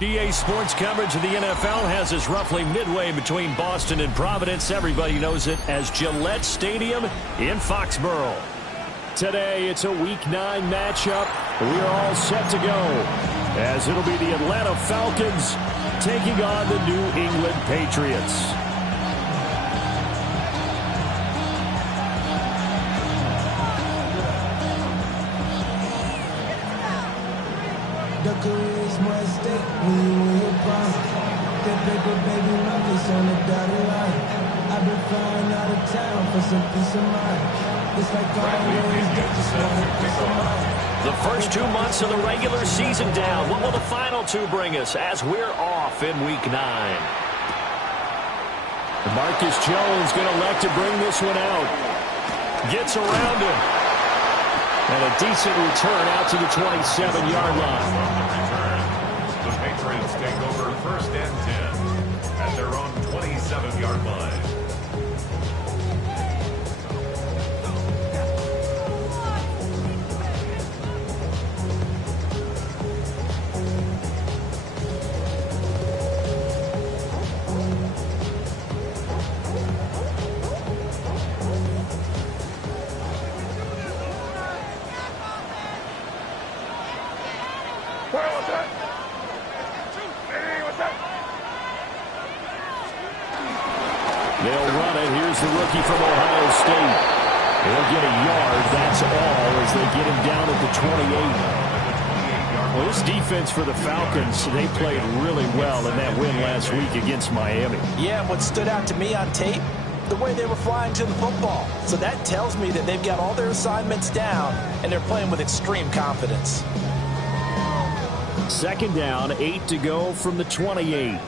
EA Sports coverage of the NFL has us roughly midway between Boston and Providence. Everybody knows it as Gillette Stadium in Foxborough. Today, it's a Week 9 matchup. We are all set to go, as it'll be the Atlanta Falcons taking on the New England Patriots. The career is more at stake when you win your prime. That paper, baby, my face on the dotted line. I've been flying out of town for some peace of mind. It's like always, they just want a peace of mind. The first 2 months of the regular season down. What will the final 2 bring us as we're off in Week 9? Marcus Jones going to elect to bring this one out. Gets around him. And a decent return out to the 27-yard line. The Patriots take over 1st and 10 at their own 27-yard line. They'll run it. Here's the rookie from Ohio State. He'll get a yard. That's all as they get him down at the 28. Well, this defense for the Falcons, they played really well in that win last week against Miami. Yeah, what stood out to me on tape, the way they were flying to the football. So that tells me that they've got all their assignments down, and they're playing with extreme confidence. 2nd down, 8 to go from the 28.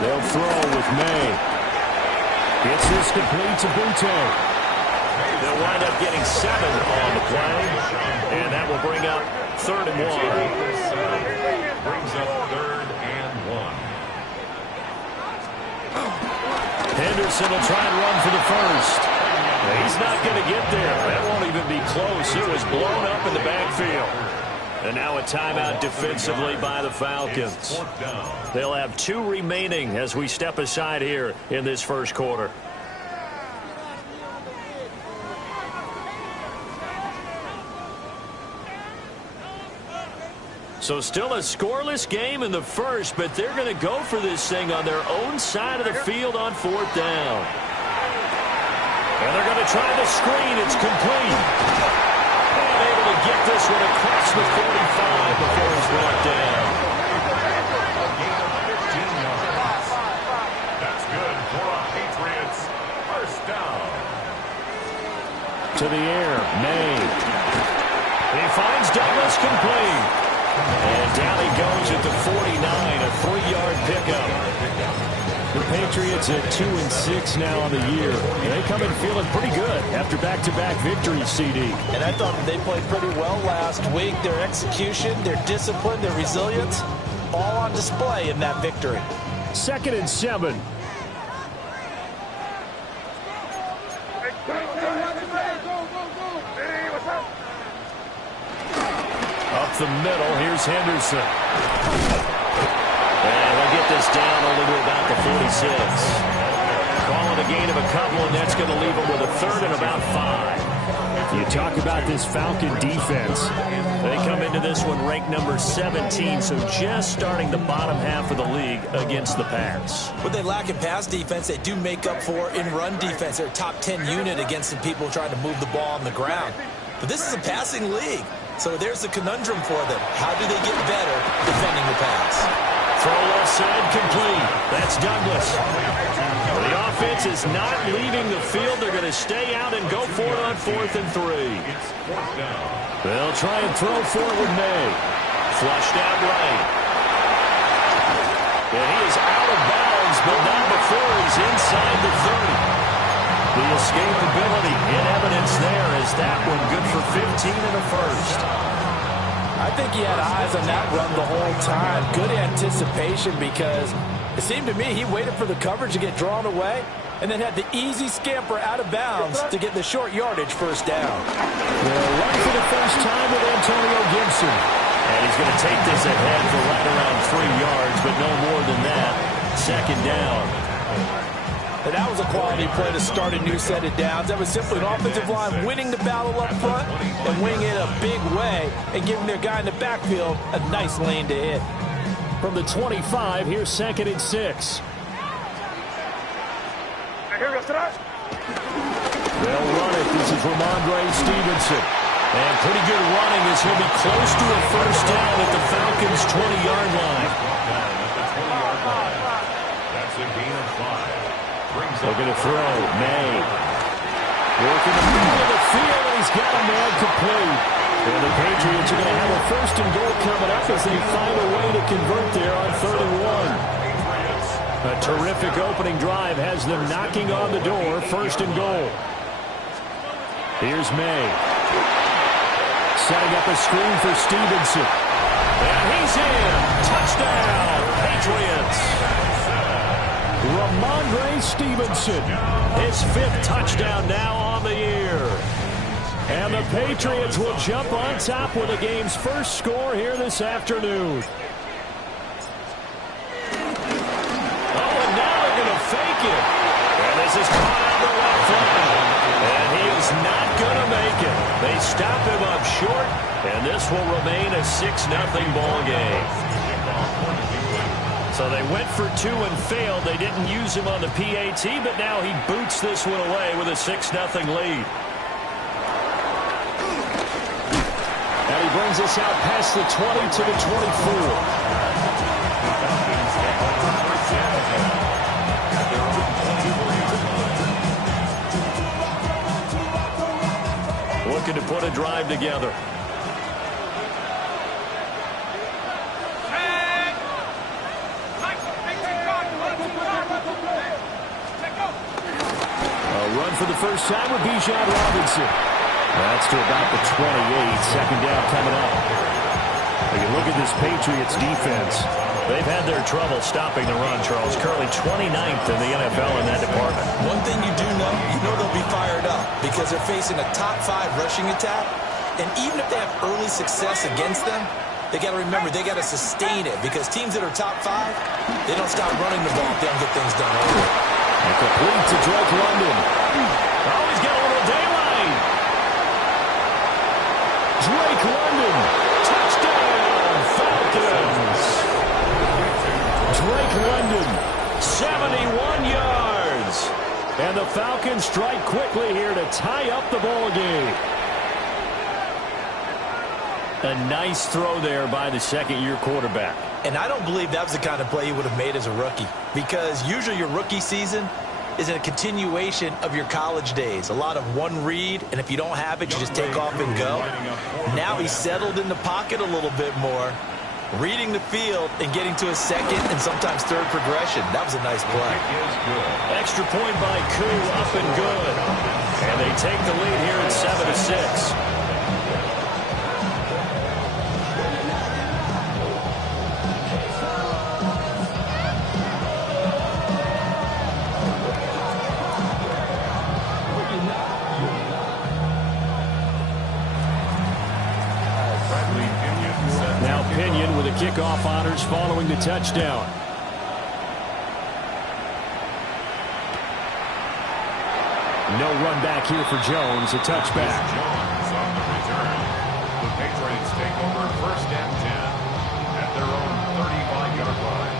They'll throw with May. Gets this complete to Butte. They'll wind up getting 7 on the play. And that will bring up 3rd and 1. Brings up 3rd and 1. Henderson will try and run for the first. He's not going to get there. That won't even be close. It was blown up in the backfield. And now a timeout defensively by the Falcons. They'll have 2 remaining as we step aside here in this first quarter. So still a scoreless game in the first, but they're going to go for this thing on their own side of the field on 4th down. And they're going to try the screen. It's complete. And able to get this one across the 45 before he's brought down. A gain of 15 yards. That's good for a Patriots 1st down. To the air, May. He finds Douglas complete. And down he goes at the 49, a 3-yard pickup. The Patriots at 2-6 now on the year. They come in feeling pretty good after back-to-back victories, CD. And I thought they played pretty well last week. Their execution, their discipline, their resilience, all on display in that victory. 2nd and 7. Up the middle, here's Henderson. And they'll get this down only to about the 46. Calling a gain of a couple, and that's going to leave them with a 3rd and about 5. You talk about this Falcon defense. They come into this one ranked number 17, so just starting the bottom half of the league against the pass. What they lack in pass defense, they do make up for in run defense. They're a top 10 unit against the people trying to move the ball on the ground. But this is a passing league, so there's a conundrum for them. How do they get better defending the pass? Throw left side complete. That's Douglas. The offense is not leaving the field. They're going to stay out and go for it on 4th and 3. They'll try and throw for it with May. Flushed out right. And he is out of bounds, but not before he's inside the 30. The escapability in evidence there is that one good for 15 and a first. I think he had eyes on that run the whole time. Good anticipation because it seemed to me he waited for the coverage to get drawn away, and then had the easy scamper out of bounds to get the short yardage first down. They'll run for the first time with Antonio Gibson. And he's going to take this ahead for right around 3 yards, but no more than that. Second down. And that was a quality play to start a new set of downs. That was simply an offensive line winning the battle up front and winning it a big way and giving their guy in the backfield a nice lane to hit. From the 25, here's 2nd and 6. They'll run it. This is Ramondre Stevenson. And pretty good running as he'll be close to a first down at the Falcons' 20-yard line. That's a gain of 5. Looking to throw. May. Working the middle of the field, and he's got a man complete. And the Patriots are going to have a first and goal coming up as they find a way to convert there on 3rd and 1. A terrific opening drive has them knocking on the door. 1st and goal. Here's May. Setting up a screen for Stevenson. And he's in. Touchdown, Patriots. Ramondre Stevenson, his 5th touchdown now on the year. And the Patriots will jump on top with the game's first score here this afternoon. Oh, and now they're going to fake it. And this is caught on the left line. And he is not going to make it. They stop him up short, and this will remain a 6-0 ball game. So they went for 2 and failed. They didn't use him on the PAT, but now he boots this one away with a 6-0 lead. And he brings us out past the 20 to the 24. Looking to put a drive together. A run for the first time with Bijan Robinson. That's to about the 28. Second down coming up. When you look at this Patriots defense, they've had their trouble stopping the run, Charles. Currently 29th in the NFL in that department. One thing you do know, they'll be fired up because they're facing a top 5 rushing attack. And even if they have early success against them, they got to remember they got to sustain it because teams that are top 5, they don't stop running the ball if they don't get things done early. And complete to Drake London. Oh, he's got a little daylight. Drake London. Touchdown, Falcons. Drake London, 71 yards. And the Falcons strike quickly here to tie up the ball game. A nice throw there by the second-year quarterback. And I don't believe that was the kind of play he would have made as a rookie because usually your rookie season is a continuation of your college days. A lot of one read, and if you don't have it, you just take off and go. Now he's settled in the pocket a little bit more, reading the field and getting to a second and sometimes third progression. That was a nice play. Extra point by Koo, up and good. And they take the lead here at 7-6. Kickoff honors following the touchdown. No run back here for Jones. A touchback. Jones on the return. The Patriots take over 1st and 10 at their own 35-yard line.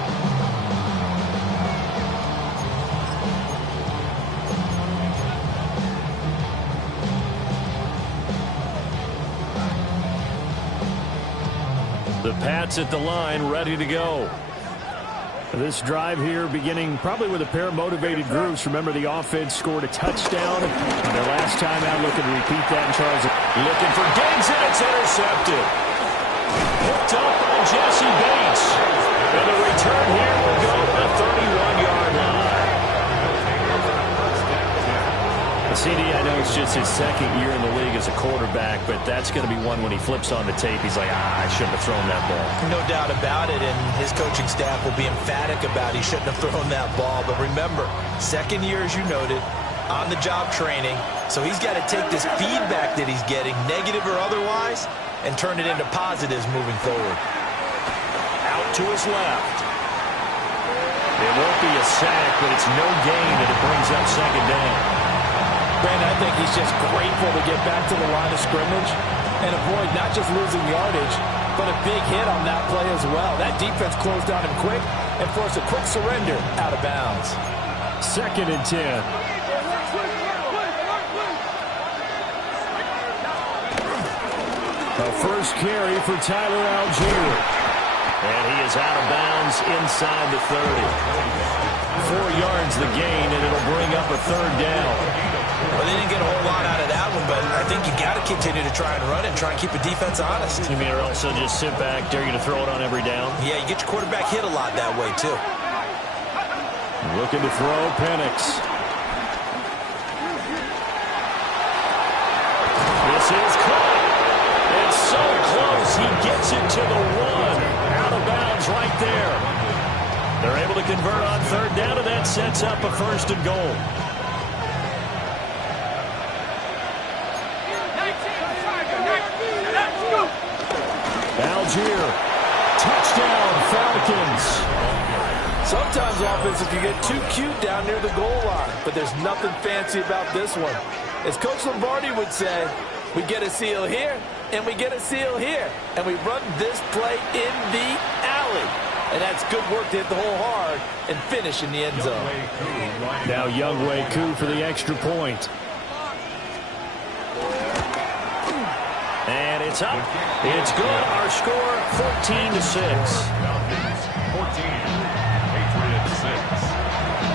The Pats at the line, ready to go. This drive here beginning probably with a pair of motivated groups. Remember, the offense scored a touchdown on their last time out. Looking to repeat that. And Charles looking for Diggs, and it's intercepted. Picked up by Jesse Bates. And the return here will go to the 31-yard line. CD, I know it's just his second year in the league as as a quarterback, but that's going to be one when he flips on the tape. He's like, I shouldn't have thrown that ball. No doubt about it, and his coaching staff will be emphatic about he shouldn't have thrown that ball. But remember, second year, as you noted, on-the-job training, so he's got to take this feedback that he's getting, negative or otherwise, and turn it into positives moving forward. Out to his left. It won't be a sack, but it's no gain, and it brings up second down. Brandon, I think he's just grateful to get back to the line of scrimmage and avoid not just losing yardage, but a big hit on that play as well. That defense closed on him quick and forced a quick surrender out of bounds. 2nd and 10. A first carry for Tyler Algier. And he is out of bounds inside the 30. 4 yards the gain, and it'll bring up a 3rd down. Well, they didn't get a whole lot out of that one, but I think you got to continue to try and run it and try and keep the defense honest. You mean also just sit back, dare you to throw it on every down? Yeah, you get your quarterback hit a lot that way, too. Looking to throw, Penix. This is caught. It's so close. He gets it to the 1. Out of bounds right there. They're able to convert on 3rd down, and that sets up a 1st and goal. Algier. Touchdown, Falcons. Sometimes offense, if you get too cute down near the goal line, but there's nothing fancy about this one. As Coach Lombardi would say, we get a seal here, and we get a seal here, and we run this play in the alley. And that's good work to hit the hole hard and finish in the end zone. Now Younghoe Koo for the extra point. And it's up. It's good. Our score, 14-6. Falcons 14, Patriots 6.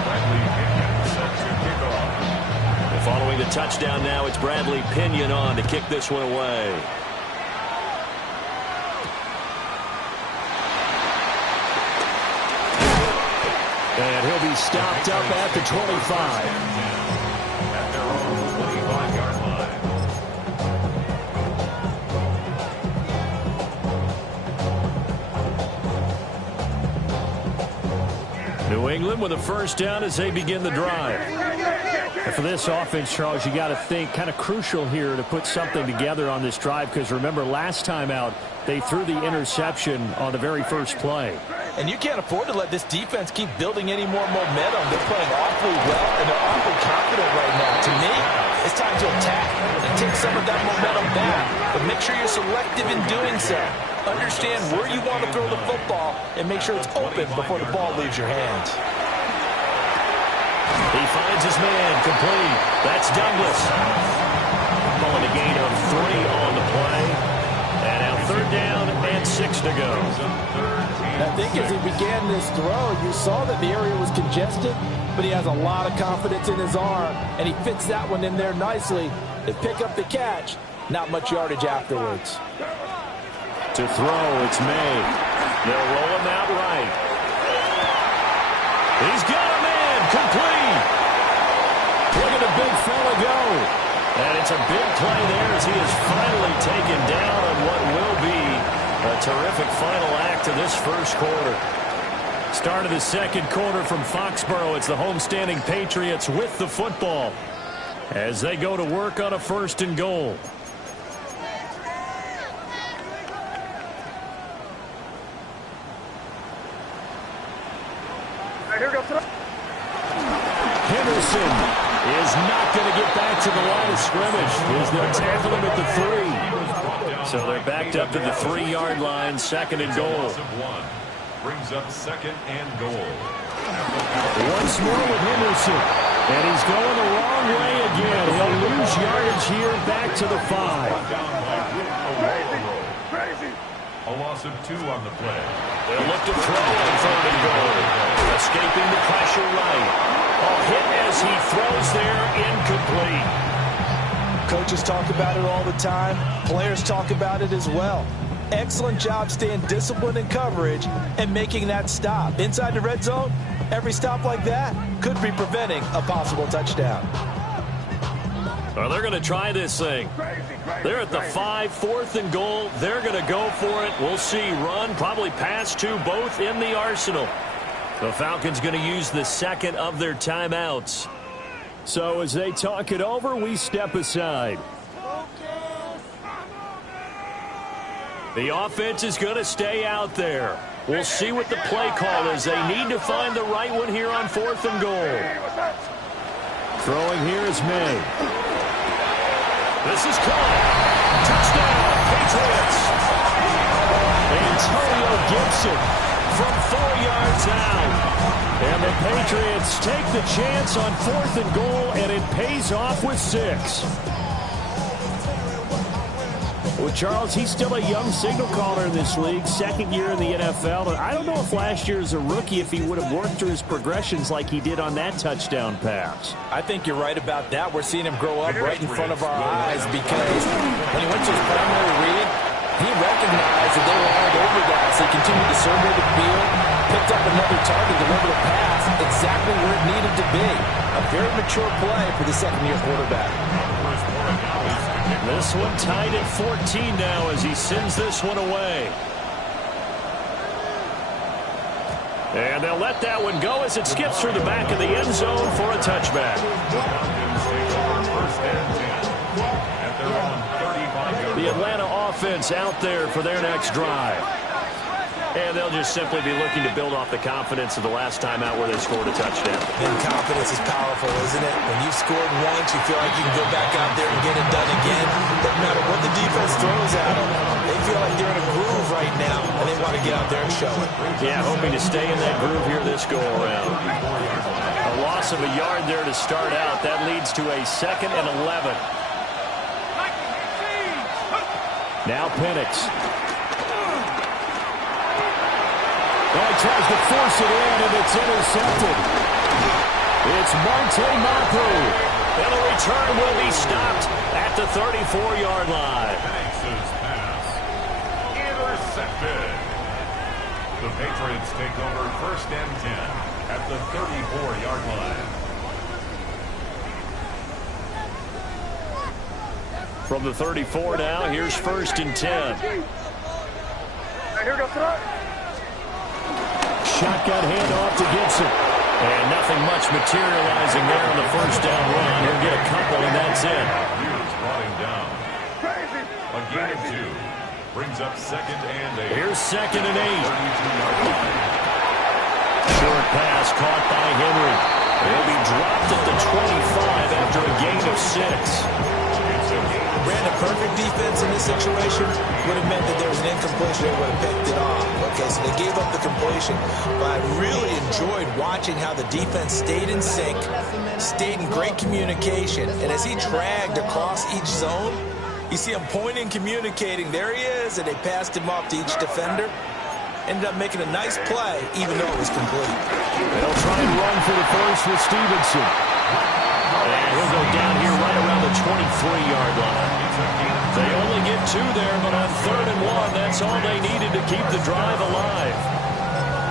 Bradley Pinion set to kick off. And following the touchdown now, it's Bradley Pinion on to kick this one away. And he'll be stopped up at the 25. At their own 25-yard line. New England with a 1st down as they begin the drive. And for this offense, Charles, you got to think kind of crucial here to put something together on this drive, because remember last time out they threw the interception on the very first play. And you can't afford to let this defense keep building any more momentum. They're playing awfully well, and they're awfully confident right now. To me, it's time to attack and take some of that momentum back. But make sure you're selective in doing so. Understand where you want to throw the football and make sure it's open before the ball leaves your hands. He finds his man, complete. That's Douglas. Calling a gain of 3 on the play. And now 3rd down and 6 to go. I think as he began this throw, you saw that the area was congested, but he has a lot of confidence in his arm, and he fits that one in there nicely. They pick up the catch, not much yardage afterwards. To throw, it's made. They'll roll him out right. He's got a man, complete. Look at the big fella go. And it's a big play there as he is finally taken down on what will be a terrific final act of this first quarter. Start of the 2nd quarter from Foxborough. It's the homestanding Patriots with the football as they go to work on a 1st and goal. Henderson is not going to get back to the line of scrimmage as they'll tackle him at the 3. So they're backed up to the 3-yard line, 2nd and goal. Brings up 2nd and goal. Once more with Henderson. And he's going the wrong way again. He'll lose yardage here back to the 5. A loss of 2 on the play. They'll look to throw on 3rd and goal. Escaping the pressure right. A hit as he throws there, incomplete. Coaches talk about it all the time. Players talk about it as well. Excellent job staying disciplined in coverage and making that stop. Inside the red zone, every stop like that could be preventing a possible touchdown. Well, they're going to try this thing. They're at the 5, 4th and goal. They're going to go for it. We'll see. Run, probably pass to both in the arsenal. The Falcons going to use the second of their timeouts. So as they talk it over, we step aside. The offense is going to stay out there. We'll see what the play call is. They need to find the right one here on 4th and goal. Throwing here is May. This is caught. Touchdown, Patriots. Antonio Gibson from 4 yards out. And the Patriots take the chance on 4th and goal, and it pays off with 6. Well, Charles, he's still a young signal caller in this league, 2nd year in the NFL. And I don't know if last year as a rookie, if he would have worked through his progressions like he did on that touchdown pass. I think you're right about that. We're seeing him grow up right in front of our eyes because when he went to his primary read, he recognized that they were all over that. So he continued to survey the field, picked up another target, delivered a pass exactly where it needed to be. A very mature play for the second-year quarterback. This one tied at 14 now as he sends this one away. And they'll let that one go as it skips through the back of the end zone for a touchback. The Atlanta offense out there for their next drive. And they'll just simply be looking to build off the confidence of the last time out where they scored a touchdown. And confidence is powerful, isn't it? When you've scored once, you feel like you can go back out there and get it done again. Doesn't matter what the defense throws at them. They feel like they're in a groove right now, and they want to get out there and show it. Yeah, hoping to stay in that groove here this go-around. A loss of a yard there to start out. That leads to a 2nd and 11. Now Penix. Well, he tries to force it in, and it's intercepted. It's Monte Mapu. And the return will be stopped at the 34-yard line. Penix's pass intercepted. The Patriots take over 1st and 10 at the 34-yard line. From the 34 now, here's 1st and 10. Here goes throw. Shotgun handoff to Gibson. And nothing much materializing there on the 1st down run. He'll get a couple, and that's it. Hughes brought him down. A gain of 2. Brings up 2nd and 8. Here's 2nd and 8. 32-yard line. Short pass caught by Henry. He'll be dropped at the 25 after a gain of 6. Brandon, perfect defense in this situation would have meant that there was an incompletion. They would have picked it off. Okay, so they gave up the completion. But I really enjoyed watching how the defense stayed in sync, stayed in great communication. And as he dragged across each zone, you see him pointing, communicating. There he is, and they passed him off to each defender. Ended up making a nice play, even though it was complete. They'll try and run for the first with Stevenson. And he'll go down here right around the 23-yard line. They only get 2 there, but on 3rd and 1, that's all they needed to keep the drive alive.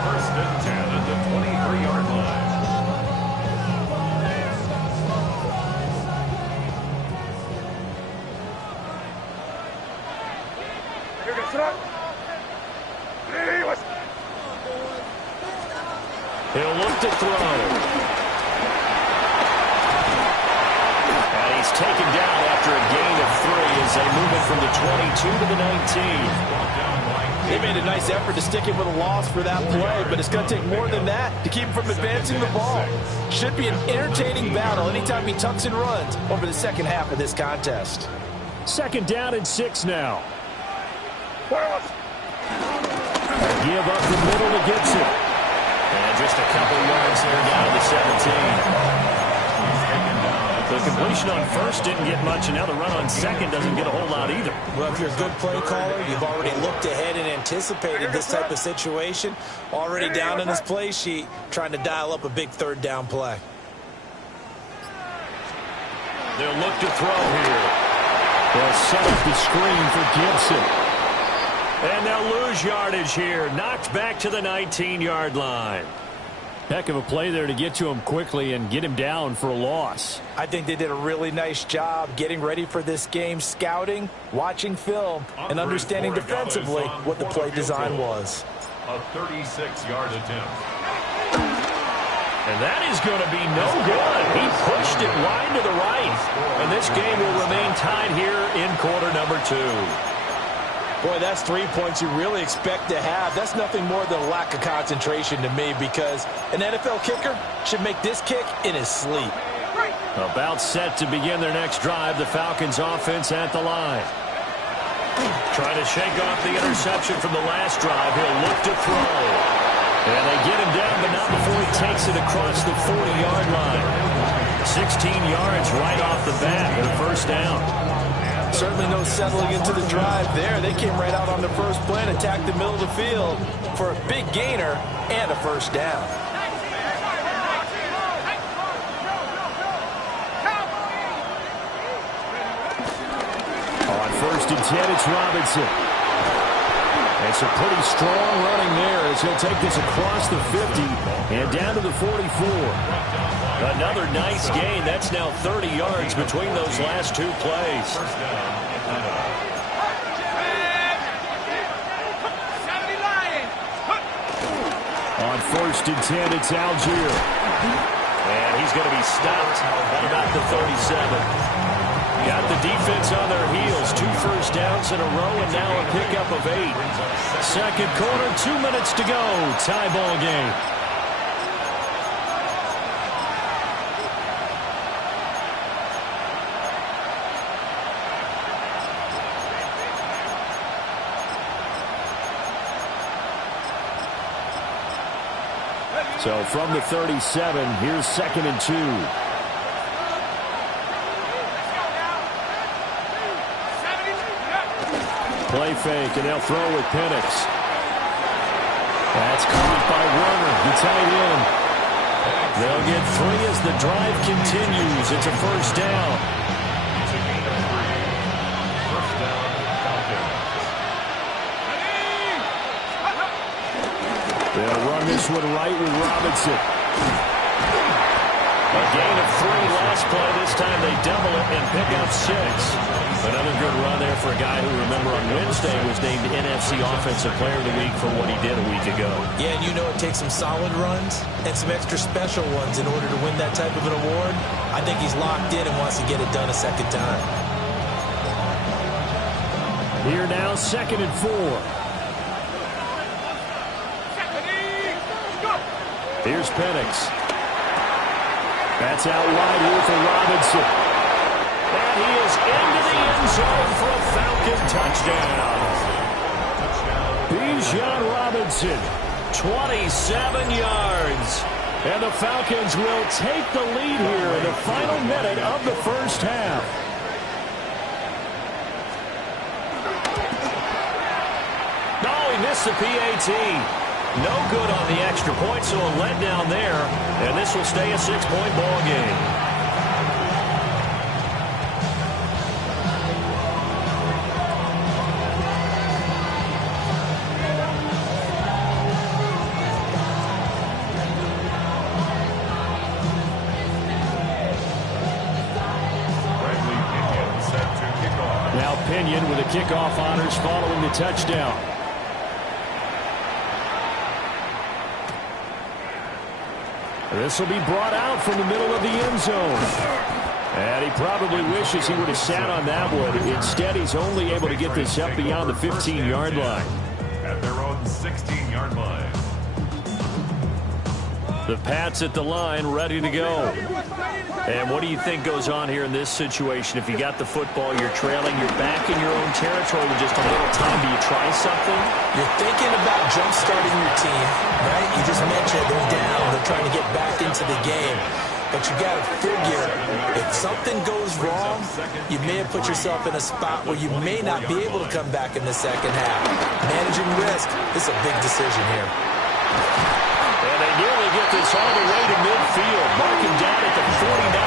1st and 10 at the 23-yard line. Here goes throw. He'll look to throw. He's taken down after a gain of 3 as they move it from the 22 to the 19. They made a nice effort to stick it with a loss for that play, but it's going to take more than that to keep him from advancing the ball. Should be an entertaining battle anytime he tucks and runs over the second half of this contest. 2nd down and 6 now. Give up the middle to Gibson. And just a couple yards there down to the 17. The completion on 1st didn't get much, and now the run on 2nd doesn't get a whole lot either. Well, if you're a good play caller, you've already looked ahead and anticipated this type of situation. Already down in his play sheet, trying to dial up a big 3rd down play. They'll look to throw here. They'll set up the screen for Gibson. And they'll lose yardage here. Knocked back to the 19-yard line. Heck of a play there to get to him quickly and get him down for a loss. I think they did a really nice job getting ready for this game, scouting, watching film, and understanding defensively what the play design was. A 36-yard attempt. And that is going to be no good. He pushed it wide to the right. And this game will remain tied here in quarter number 2. Boy, that's 3 points you really expect to have. That's nothing more than a lack of concentration to me, because an NFL kicker should make this kick in his sleep. About set to begin their next drive, the Falcons offense at the line. Trying to shake off the interception from the last drive. He'll look to throw. And they get him down, but not before he takes it across the 40-yard line. 16 yards right off the bat and a first down. Certainly no settling into the drive there. They came right out on the first play and attacked the middle of the field for a big gainer and a first down. On 1st and 10, it's Robinson. It's a pretty strong running there as he'll take this across the 50 and down to the 44. Another nice gain. That's now 30 yards between those last 2 plays. On 1st and 10, it's Algier. And he's going to be stopped at about the 37. Got the defense on their heels. 2 first downs in a row and now a pickup of 8. Second quarter, 2 minutes to go. Tie ball game. So from the 37, here's 2nd and 2. Play fake, and they'll throw with Penix. That's caught by Warner, the tight end. They'll get 3 as the drive continues. It's a first down. First down, Falcons. They'll run this one right with Robinson. A gain of 3 last play. This time they double it and pick up 6. Another good run there for a guy who, remember, on Wednesday was named NFC Offensive Player of the Week for what he did a week ago. Yeah, and you know it takes some solid runs and some extra special ones in order to win that type of an award. I think he's locked in and wants to get it done a second time. Here now, 2nd and 4. Here's Penix. That's out wide here for Robinson. And he is into the end zone for a Falcon touchdown. Bijan Robinson, 27 yards. And the Falcons will take the lead here in the final minute of the first half. No, he missed the PAT. No good on the extra point, so a letdown there. And this will stay a 6-point ball game. With the kickoff honors following the touchdown. This will be brought out from the middle of the end zone. And he probably wishes he would have sat on that one. Instead, he's only able to get this up beyond the 15-yard line. At their own 16-yard line. The Pats at the line, ready to go. And what do you think goes on here in this situation? If you got the football, you're trailing, you're back in your own territory with just a little time. Do you try something? You're thinking about jump-starting your team, right? You just mentioned they're down. They're trying to get back into the game. But you got to figure, if something goes wrong, you may have put yourself in a spot where you may not be able to come back in the second half. Managing risk is a big decision here. And they nearly get this all the way to midfield. Marking down at the 49.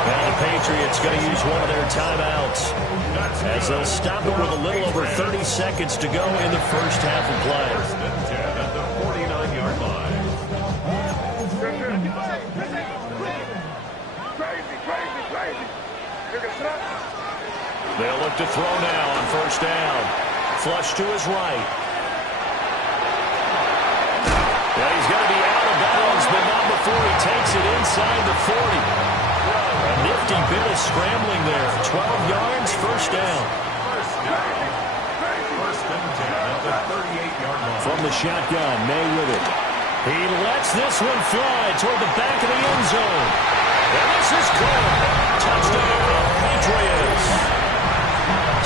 Now the Patriots going to use one of their timeouts as they'll stop it with a little over 30 seconds to go in the first half of play. First and 10 at the 49-yard line. They'll look to throw now on first down. Flush to his right. Yeah, he's going to be out of bounds, but not before he takes it inside the 40. A nifty bit of scrambling there. 12 yards, first down. First and 10 at the 38-yard line. From the shotgun, May with it. He lets this one fly toward the back of the end zone. And this is good. Touchdown, Patriots.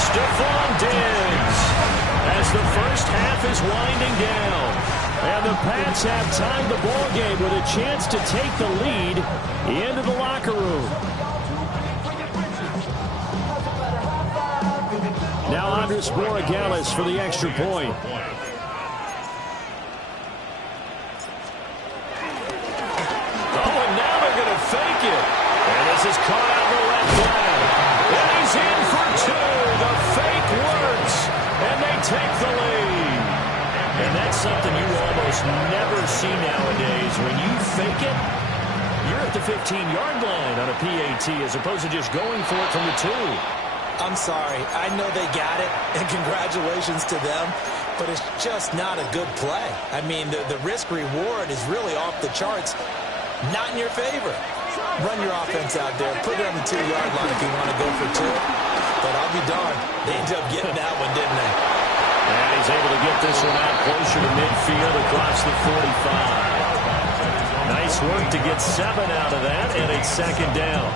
Stephon Diggs as the first half is winding down. And the Pats have tied the ball game with a chance to take the lead into the locker room. Now Andres Borregales for the extra point. Oh, and now they're going to fake it. And this is caught out in the left flag. And he's in for two. The fake works. And they take the lead. And that's something you almost never see nowadays. When you fake it, you're at the 15-yard line on a PAT as opposed to just going for it from the 2. I'm sorry. I know they got it, and congratulations to them, but it's just not a good play. I mean, the risk-reward is really off the charts. Not in your favor. Run your offense out there. Put it on the 2-yard line if you want to go for 2. But I'll be darned. They ended up getting that one, didn't they? And he's able to get this one out closer to midfield across the 45. Nice work to get 7 out of that, and it's second down.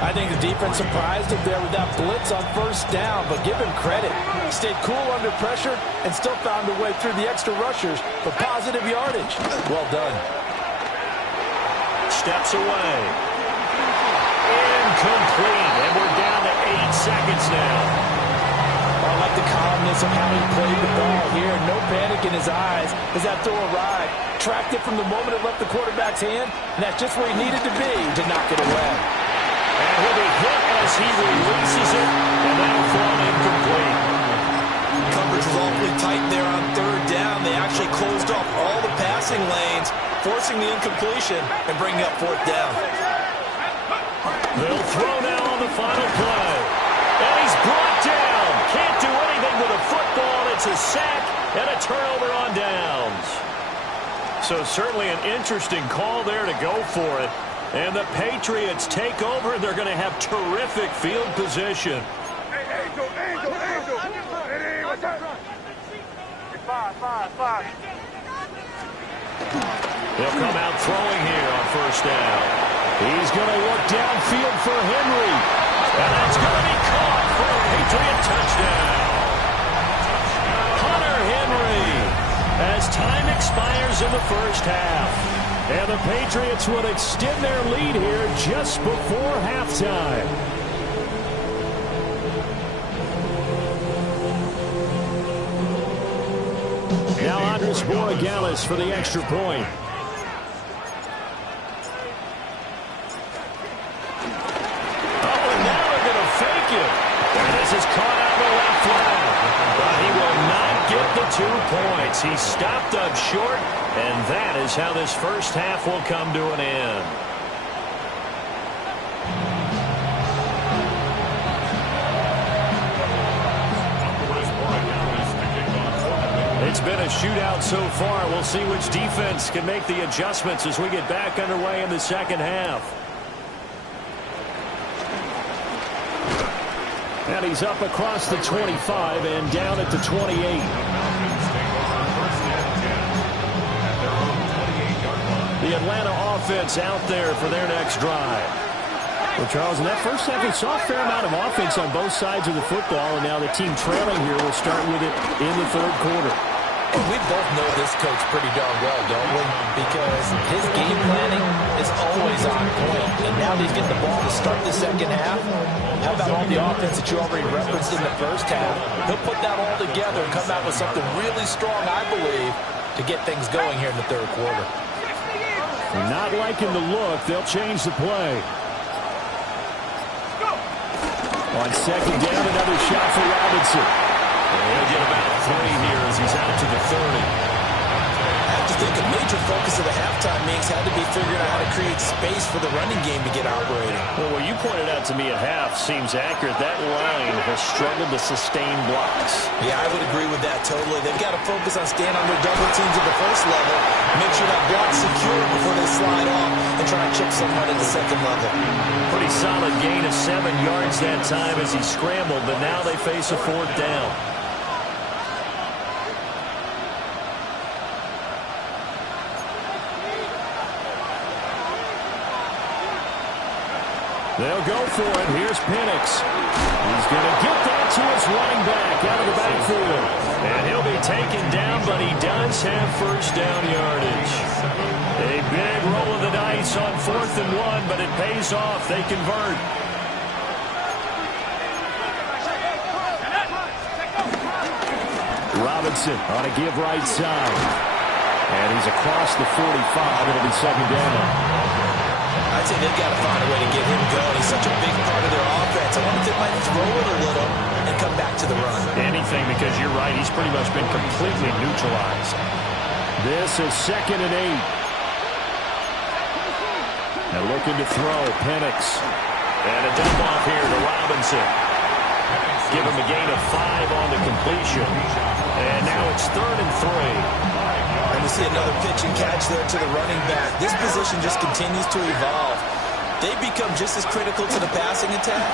I think the defense surprised him there with that blitz on first down, but give him credit. He stayed cool under pressure and still found a way through the extra rushers for positive yardage. Well done. Steps away. Incomplete, and we're down to 8 seconds now. I like the calmness of how he played the ball here. No panic in his eyes as that throw arrived. Tracked it from the moment it left the quarterback's hand, and that's just where he needed to be to knock it away. And he'll be hit as he releases it, and that'll fall incomplete. Coverage was awfully tight there on third down. They actually closed off all the passing lanes, forcing the incompletion and bringing up fourth down. They'll throw now on the final play. And he's brought down. Can't do anything with a football. It's a sack and a turnover on downs. So certainly an interesting call there to go for it. And the Patriots take over. They're going to have terrific field position. Angel. Hey, what's up? Five. They'll come out throwing here on first down. He's going to look downfield for Henry. And that's going to be caught for a Patriot touchdown. Hunter Henry as time expires in the first half. And the Patriots would extend their lead here just before halftime. Now Andres Borregales for the extra point. Is caught out the left flag, but he will not get the 2 points. He stopped up short, and that is how this first half will come to an end. It's been a shootout so far. We'll see which defense can make the adjustments as we get back underway in the second half. And he's up across the 25 and down at the 28. The Atlanta offense out there for their next drive. Well, Charles, in that first half, we saw a fair amount of offense on both sides of the football, and now the team trailing here will start with it in the third quarter. Well, we both know this coach pretty darn well, don't we? Because his game planning is always on point. And now that he's getting the ball to start the second half, how about all the offense that you already referenced in the first half? He'll put that all together and come out with something really strong, I believe, to get things going here in the third quarter. Not liking the look, they'll change the play. On second down, another shot for Robinson. He'll get about 3 here as he's out to the 30. have to think a major focus of the halftime meetings had to be figuring out how to create space for the running game to get operating. Well, what you pointed out to me at half seems accurate. That line has struggled to sustain blocks. Yeah, I would agree with that totally. They've got to focus on staying on their double teams at the first level, make sure that block's secure before they slide off and try and chip someone at the second level. Pretty solid gain of 7 yards that time as he scrambled, but now they face a 4th down. They'll go for it. Here's Penix. He's going to get that to his running back out of the backfield. And he'll be taken down, but he does have first down yardage. A big roll of the dice on 4th and 1, but it pays off. They convert. Robinson on a give right side. And he's across the 45. It'll be 2nd down. I'd say they've got to find a way to get him going. He's such a big part of their offense. I wonder if they might throw it a little and come back to the run. Anything, because you're right. He's pretty much been completely neutralized. This is 2nd and 8. And looking to throw, Penix. And a dump off here to Robinson. Give him a gain of 5 on the completion. And now it's 3rd and 3. And we see another pitch and catch there to the running back. This position just continues to evolve. They become just as critical to the passing attack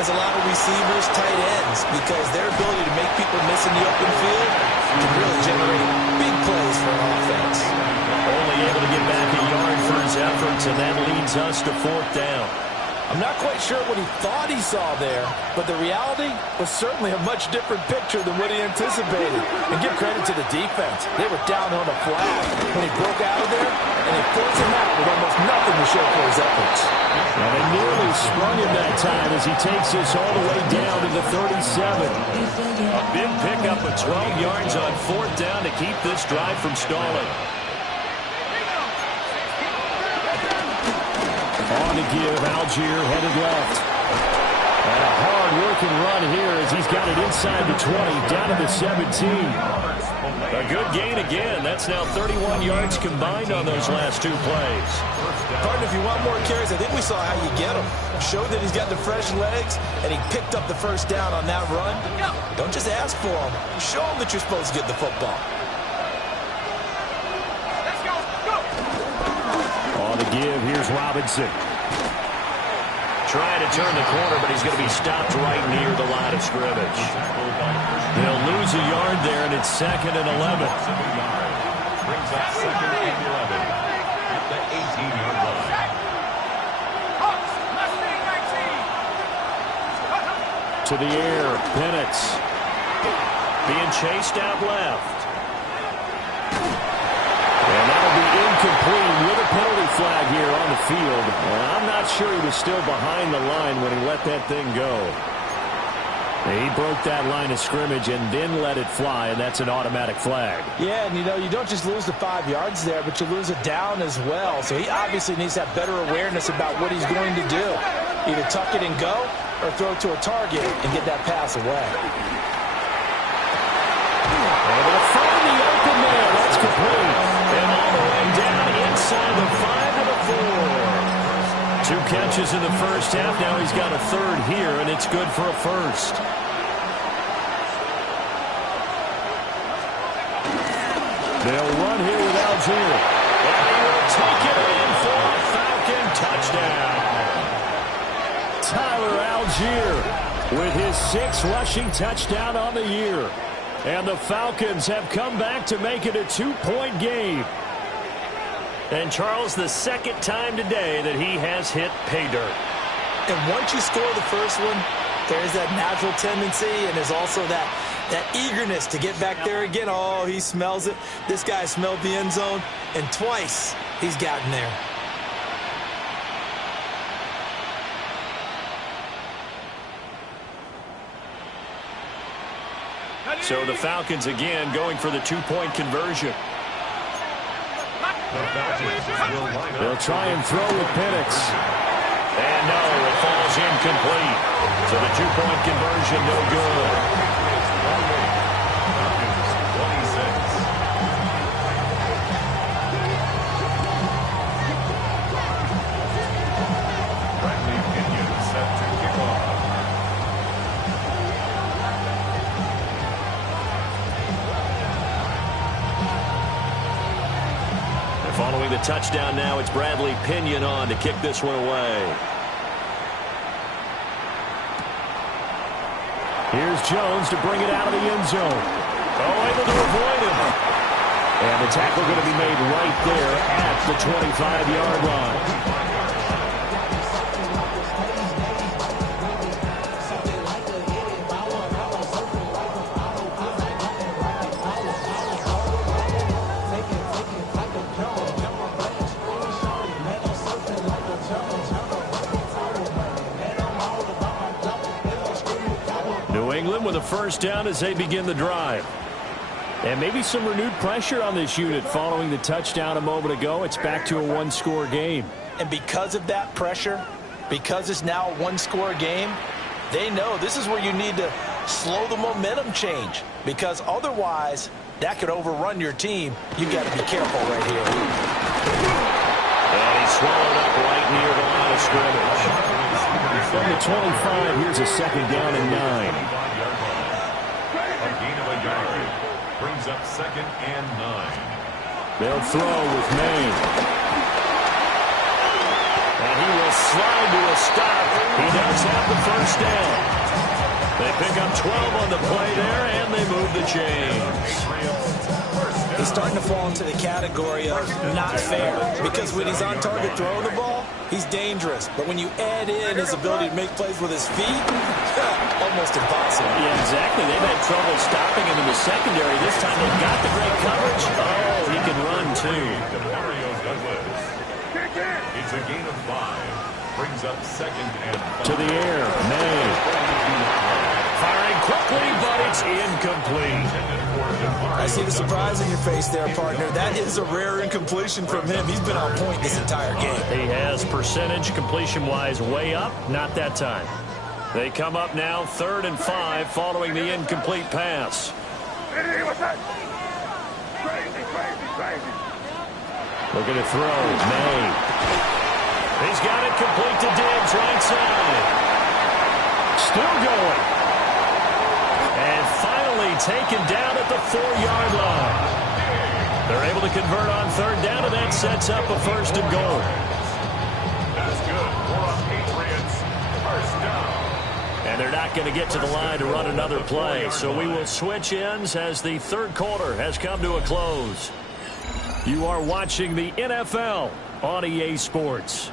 as a lot of receivers, tight ends, because their ability to make people miss in the open field can really generate big plays for an offense. Only able to get back a yard for his efforts, and that leads us to 4th down. I'm not quite sure what he thought he saw there, but the reality was certainly a much different picture than what he anticipated. And give credit to the defense. They were down on the flag when he broke out of there, and they forced him out with almost nothing to show for his efforts. And they nearly sprung him that time as he takes us all the way down to the 37. A big pickup of 12 yards on 4th down to keep this drive from stalling. On to give, Algier headed left. And a hard-working run here as he's got it inside the 20, down to the 17. A good gain again. That's now 31 yards combined on those last 2 plays. Partner, if you want more carries, I think we saw how you get them. Showed that he's got the fresh legs, and he picked up the first down on that run. Don't just ask for them. Show them that you're supposed to get the football. On the give, here's Robinson. Trying to turn the corner, but he's going to be stopped right near the line of scrimmage. They'll lose a yard there, and it's 2nd and 11. Brings up 2nd and 11 at the 18-yard line. To the air, Penix. Being chased out left. And that'll be incomplete with a penalty flag here on the field. And I'm not sure he was still behind the line when he let that thing go. He broke that line of scrimmage and then let it fly, and that's an automatic flag. Yeah, and you don't just lose the 5 yards there, but you lose it down as well. So he obviously needs to have better awareness about what he's going to do. Either tuck it and go or throw it to a target and get that pass away. Able to find the open man. That's complete. And all the way down inside the 5 to the 4. 2 catches in the first half. Now he's got a 3rd here, and it's good for a 1st. They'll run here with Algier. And he will take it in for a Falcon touchdown. Tyler Algier with his 6th rushing touchdown on the year. And the Falcons have come back to make it a 2-point game. And Charles, the 2nd time today that he has hit pay dirt. And once you score the first one, there's that natural tendency, and there's also that eagerness to get back there again. Oh, he smells it. This guy smelled the end zone, and twice he's gotten there. So the Falcons again going for the 2-point conversion. They'll try and throw with Penix. And no, it falls incomplete. So the 2-point conversion no good. Following the touchdown now, it's Bradley Pinion on to kick this one away. Here's Jones to bring it out of the end zone. Oh, able to avoid him. And the tackle going to be made right there at the 25-yard line. New England with a first down as they begin the drive. And maybe some renewed pressure on this unit following the touchdown a moment ago. It's back to a one-score game. And because of that pressure, because it's now a one-score game, they know this is where you need to slow the momentum change. Because otherwise, that could overrun your team. You've got to be careful right here. And he's swallowed up right near the line of scrimmage. From the 25, here's a second down and 9. Brings up second and 9. They'll throw with Maine. And he will slide to a stop. He does have the first down. They pick up 12 on the play there, and they move the chains. He's starting to fall into the category of not fair, because when he's on target throwing the ball, he's dangerous. But when you add in his ability to make plays with his feet, almost impossible. Yeah, exactly. They've had trouble stopping him in the secondary. This time they've got the great coverage. Oh, he can run, too. It's a gain of 5. Brings up second and 5. To the air, May. Firing quickly, but it's incomplete. I see the surprise in your face there, partner. That is a rare incompletion from him. He's been on point this entire game. He has percentage completion-wise way up. Not that time. They come up now 3rd and 5 following the incomplete pass. Hey, what's that? Crazy. Looking to throw. May. He's got it complete to Diggs right side. Still going. And finally taken down at the 4-yard line. They're able to convert on 3rd down, and that sets up a 1st and goal. That's good for a Patriots first down. And they're not going to get to the line to run another play. So we will switch ends as the 3rd quarter has come to a close. You are watching the NFL on EA Sports.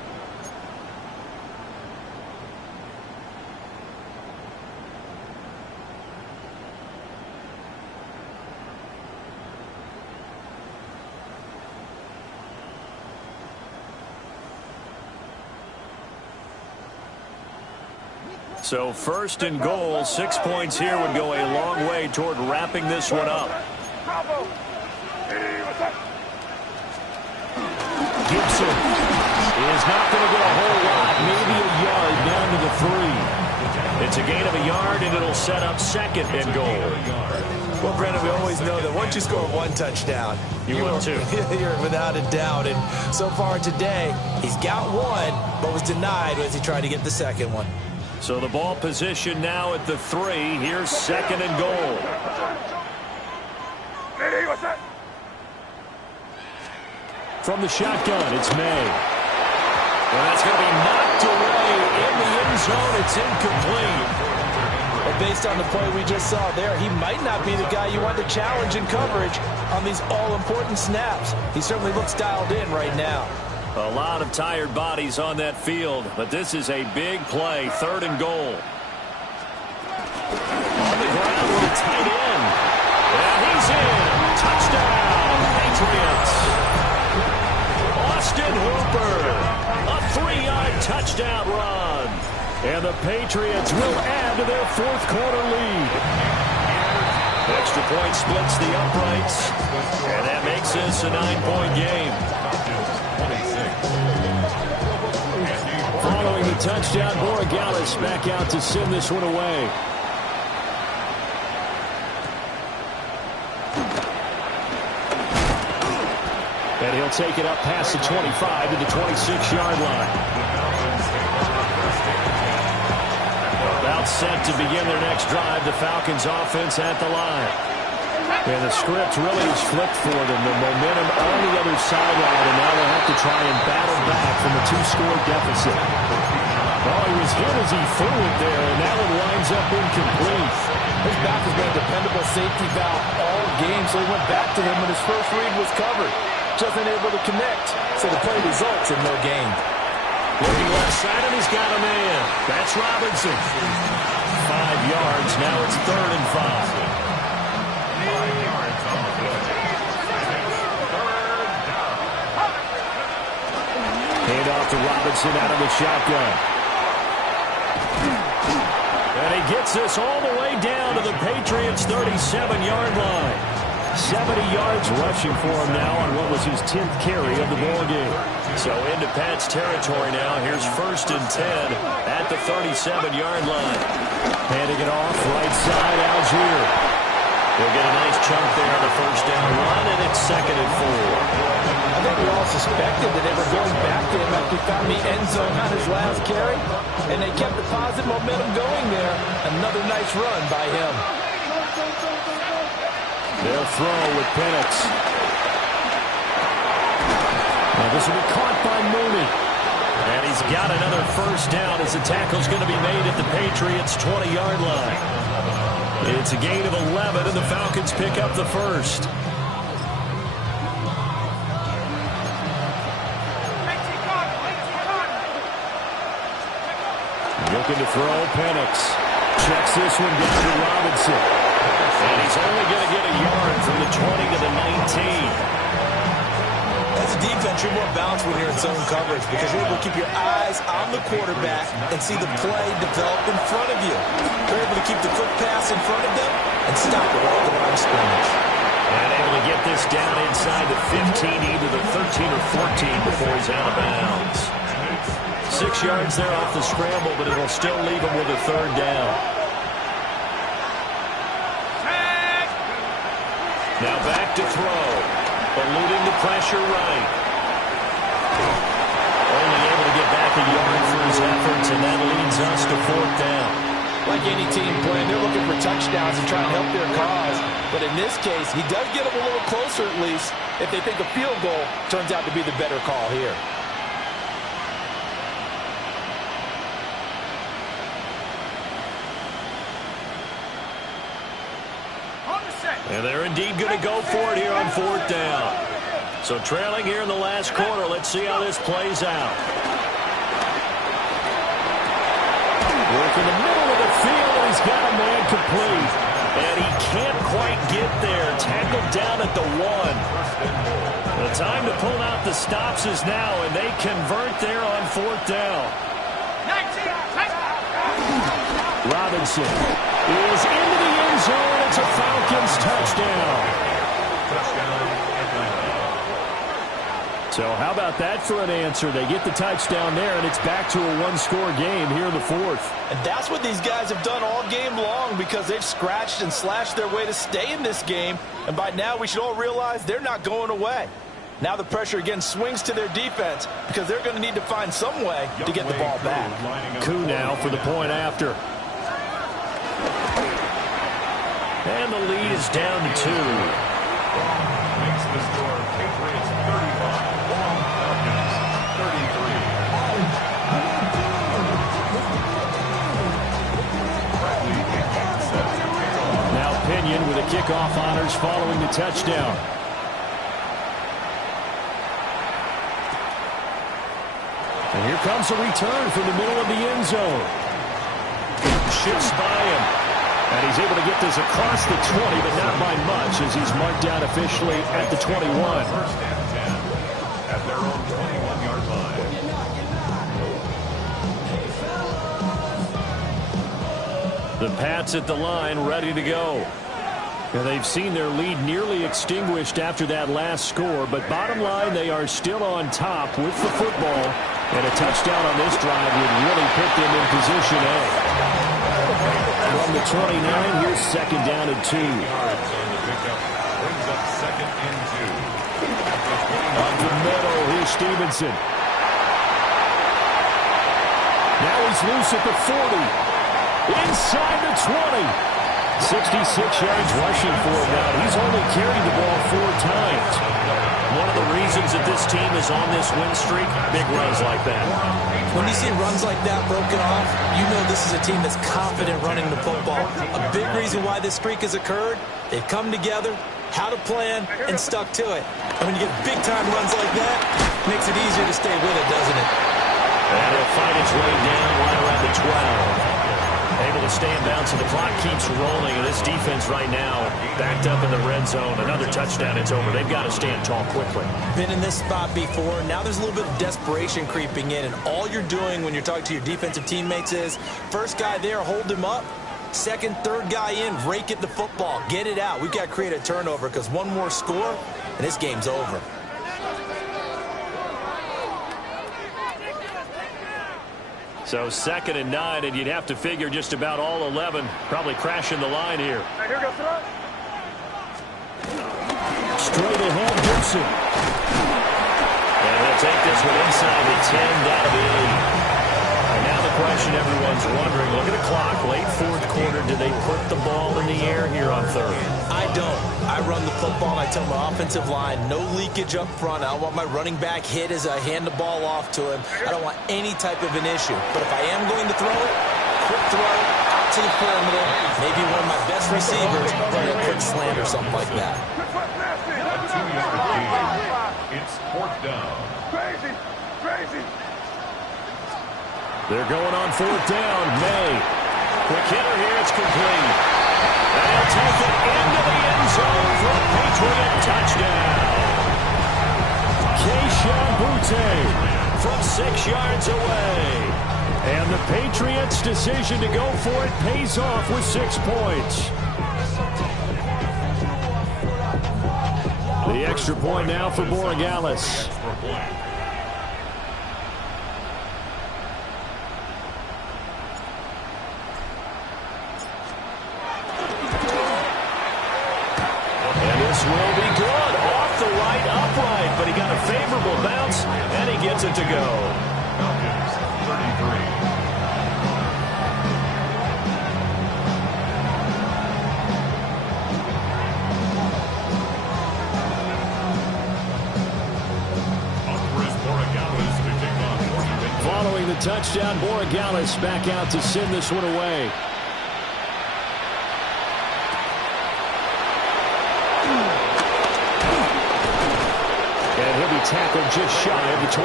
So 1st and goal, 6 points here would go a long way toward wrapping this one up. Gibson is not going to get a whole lot, maybe a yard down to the 3. It's a gain of a yard, and it'll set up 2nd and goal. Well, Brandon, we always know that once you score 1 touchdown, you will too. You're without a doubt. And so far today, he's got 1, but was denied as he tried to get the 2nd one. So the ball position now at the 3. Here's 2nd and goal. Hey, what's that? From the shotgun, it's May. Well, that's going to be knocked away in the end zone. It's incomplete. But based on the play we just saw there, he might not be the guy you want to challenge in coverage on these all-important snaps. He certainly looks dialed in right now. A lot of tired bodies on that field, but this is a big play, 3rd and goal. On the ground with a tight end. And he's in. Touchdown, Patriots. Austin Hooper, a 3-yard touchdown run. And the Patriots will add to their 4th quarter lead. Extra point splits the uprights, and that makes this a 9-point game. Following the touchdown, Borregales back out to send this one away. And he'll take it up past the 25 to the 26-yard line. About set to begin their next drive. The Falcons offense at the line. And the script really is flipped for them. The momentum on the other sideline, and now they'll have to try and battle back from a 2-score deficit. Oh, he was hit as he threw it there, and that one winds up incomplete. His back has been a dependable safety valve all game, so he went back to him when his first read was covered. Just unable to connect, so the play results in no gain. Looking left side, and he's got a man. That's Robinson. 5 yards. Now it's 3rd and 5. 5 yards on the play. And it's 3rd down. Hand off to Robinson out of the shotgun. And he gets this all the way down to the Patriots' 37-yard line. 70 yards rushing for him now on what was his 10th carry of the ballgame. So into Pat's territory now. Here's 1st and 10 at the 37-yard line. Handing it off right side, Algier. He'll get a nice chunk there on the 1st down run, and it's 2nd and 4. I think we all suspected that they were going back to him after he found the end zone on his last carry, and they kept the positive momentum going there. Another nice run by him. They'll throw with Penix. Now this will be caught by Mooney. And he's got another 1st down as the tackle's going to be made at the Patriots' 20-yard line. It's a gain of 11, and the Falcons pick up the 1st. Looking to throw, Penix. Checks this one down to Robinson. And he's only going to get a yard from the 20 to the 19. As a defense, you're more balanced when you're in zone coverage because you're able to keep your eyes on the quarterback and see the play develop in front of you. You're able to keep the quick pass in front of them and stop it at the line of scrimmage. And able to get this down inside the 15, either the 13 or 14 before he's out of bounds. 6 yards there off the scramble, but it'll still leave him with a 3rd down. Now back to throw. Eluding the pressure right. Only able to get back a yard for his efforts, and that leads us to 4th down. Like any team playing, they're looking for touchdowns and trying to help their cause. But in this case, he does get them a little closer at least if they think a field goal turns out to be the better call here. And they're indeed going to go for it here on 4th down. So trailing here in the last quarter. Let's see how this plays out. Work in the middle of the field, and he's got a man complete. And he can't quite get there. Tackled down at the 1. The time to pull out the stops is now, and they convert there on 4th down. Robinson is into the end zone. It's a Falcons touchdown. So how about that for an answer? They get the touchdown there, and it's back to a 1-score game here in the 4th. And that's what these guys have done all game long because they've scratched and slashed their way to stay in this game. And by now, we should all realize they're not going away. Now the pressure again swings to their defense because they're going to need to find some way to get the ball back. Coup now for the point after. And the lead is down to 2. Makes the score Patriots 35, Falcons 33. Now Pinion with a kickoff honors following the touchdown. And here comes a return from the middle of the end zone. Shifts by him. And he's able to get this across the 20, but not by much as he's marked down officially at the 21. 1st and 10 at their own 21-yard line. The Pats at the line ready to go. And they've seen their lead nearly extinguished after that last score, but bottom line, they are still on top with the football. And a touchdown on this drive would really put them in position A. From the 29, here's 2nd down and 2. Yards on the pickup brings up 2nd and 2. Up the middle, here's Stevenson. Now he's loose at the 40. Inside the 20. 66 yards rushing for him now. He's only carried the ball 4 times. One of the reasons that this team is on this win streak, big runs like that. When you see runs like that broken off, you know this is a team that's confident running the football. A big reason why this streak has occurred, they've come together, had a plan, and stuck to it. And when you get big-time runs like that, it makes it easier to stay with it, doesn't it? And he'll fight its way down right around the 12. Able to stay in bounds, and the clock keeps rolling. And this defense right now backed up in the red zone. Another touchdown, it's over. They've got to stand tall quickly. Been in this spot before. Now there's a little bit of desperation creeping in, and all you're doing when you're talking to your defensive teammates is, first guy there, hold him up. Second, third guy in, rake at the football. Get it out. We've got to create a turnover because one more score, and this game's over. So 2nd and 9, and you'd have to figure just about all 11 probably crashing the line here. Straight ahead, Gibson. And they'll take this one inside the 10, down to the 8. And now the question everyone's wondering, look at the clock, late 4th quarter, do they put the ball in the air here on 3rd? I don't. I run the football, and I tell my offensive line, no leakage up front. I don't want my running back hit as I hand the ball off to him. I don't want any type of an issue. But if I am going to throw it, quick throw, out to the perimeter, maybe one of my best receivers, running a quick slant or something like that. A 2-yard gain. It's 4th down. Crazy. They're going on 4th down. May. Quick hitter here. It's complete. And he'll take it into the end zone for a Patriot touchdown. Keishawn Butte from 6 yards away. And the Patriots' decision to go for it pays off with 6 points. The extra point now for Borregales. Will be good off the right upright, but he got a favorable bounce, and he gets it to go. Falcons, 33. Following the touchdown, Borregales back out to send this one away. And he'll be tackled just shy of the 25.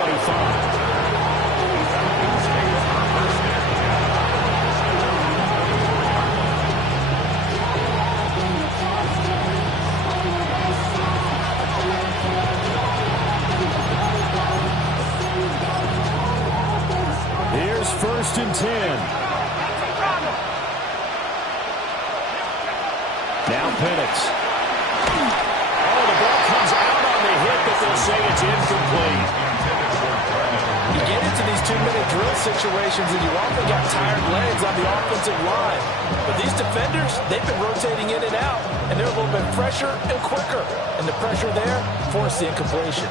Here's 1st and 10. Now Penix. Oh, the ball comes out on the hit, but they'll say it's incomplete. You get into these 2-minute drill situations, and you often got tired legs on the offensive line. But these defenders, they've been rotating in and out, and they're a little bit fresher and quicker. And the pressure there forced the incompletion.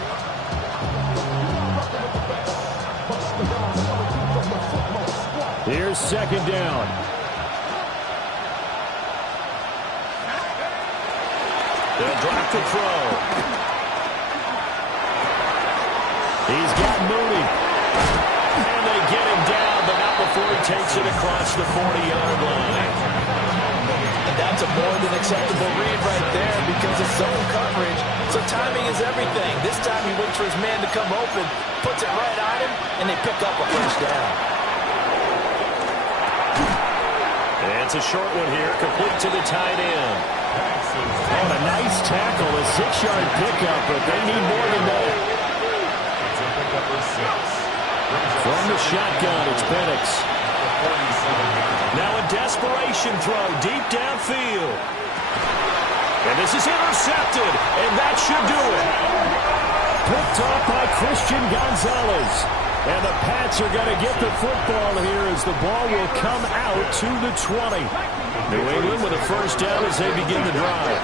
Here's 2nd down. They'll drop the throw. He's got Mooney. And they get him down, but not before he takes it across the 40-yard line. And that's a more than acceptable read right there because of zone coverage. So timing is everything. This time he waits for his man to come open, puts it right on him, and they pick up a first down. It's a short one here, complete to the tight end. Oh, a nice tackle, a 6-yard pickup, but they need more than that. From the shotgun, it's Penix. Now a desperation throw deep downfield. And this is intercepted, and that should do it. Picked off by Christian Gonzalez. And the Pats are going to get the football here as the ball will come out to the 20. New England with a first down as they begin the drive.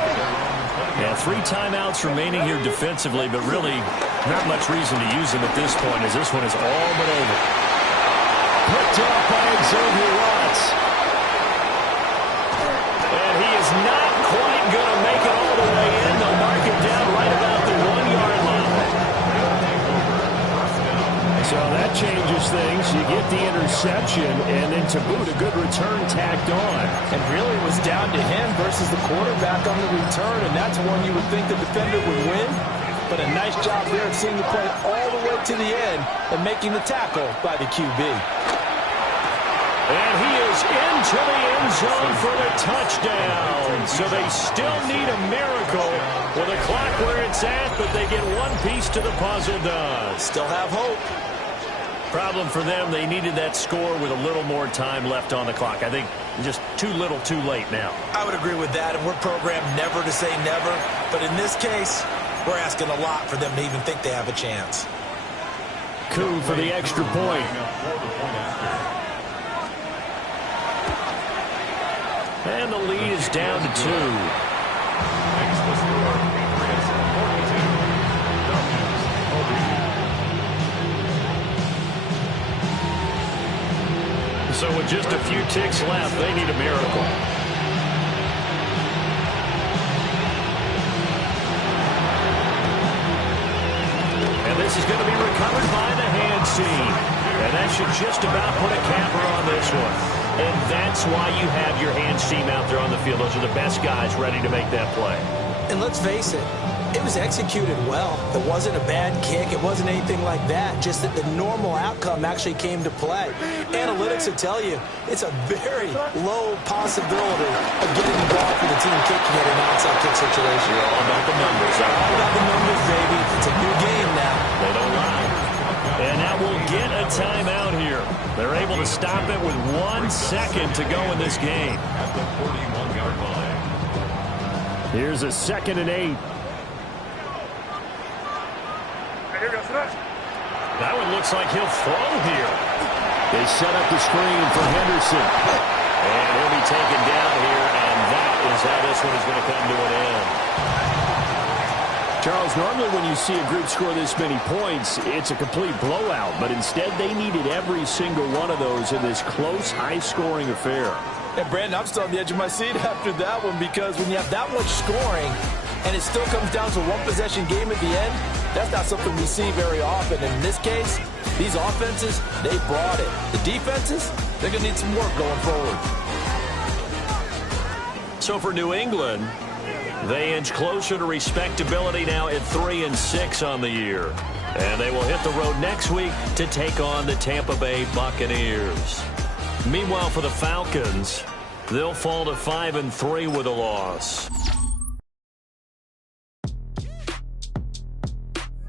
Yeah, 3 timeouts remaining here defensively, but really not much reason to use them at this point as this one is all but over. Picked off by Xavier Watts. And he is changes things. You get the interception, and then to boot, a good return tacked on. And really it was down to him versus the quarterback on the return, and that's one you would think the defender would win. But a nice job there of seeing the play all the way to the end and making the tackle by the QB. And he is into the end zone for the touchdown. So they still need a miracle with a clock where it's at, but they get one piece to the puzzle done. Still have hope. Problem for them, they needed that score with a little more time left on the clock. I think just too little too late now. I would agree with that, and we're programmed never to say never. But in this case, we're asking a lot for them to even think they have a chance. Coup for the extra point. And the lead is down to 2. Makes the score Patriots 42. So with just a few ticks left, they need a miracle. And this is going to be recovered by the hands team. And that should just about put a capper on this one. And that's why you have your hands team out there on the field. Those are the best guys ready to make that play. And let's face it, it was executed well. It wasn't a bad kick. It wasn't anything like that. Just that the normal outcome actually came to play. Analytics will tell you it's a very low possibility of getting the ball for the team kicking it in an outside kick situation. You're all about the numbers. All about the numbers, baby. It's a new game now. They don't lie. And now we'll get a timeout here. They're able to stop it with 1 second to go in this game. At the 41-yard line. Here's a 2nd and 8. That one looks like he'll throw here. They set up the screen for Henderson. And he'll be taken down here, and that is how this one is going to come to an end. Charles, normally when you see a group score this many points, it's a complete blowout. But instead, they needed every single one of those in this close, high-scoring affair. And Brandon, I'm still on the edge of my seat after that one, because when you have that much scoring and it still comes down to a one-possession game at the end, that's not something we see very often. And in this case, these offenses, they brought it. The defenses, they're going to need some work going forward. So for New England, they inch closer to respectability now at 3-6 on the year. And they will hit the road next week to take on the Tampa Bay Buccaneers. Meanwhile, for the Falcons, they'll fall to 5-3 with a loss.